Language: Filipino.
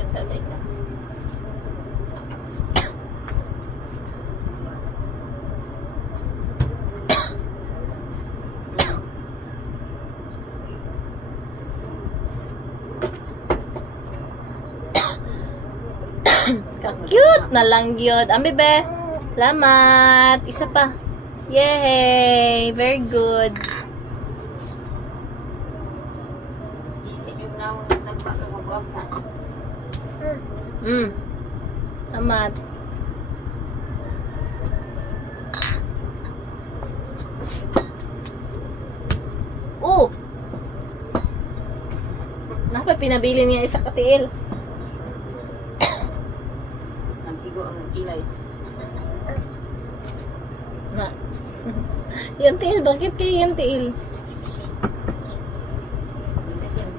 Bansa sa isa. Cute na lang yun. Ami be. Salamat. Isa pa. Yay! Very good. Isip yung na ako nagpa ng mabuap na. Salamat. Oh! Napa, pinabili niya isa katiil. Igo ang kilay. Na. Yung tiil, bakit kayo yung tiil?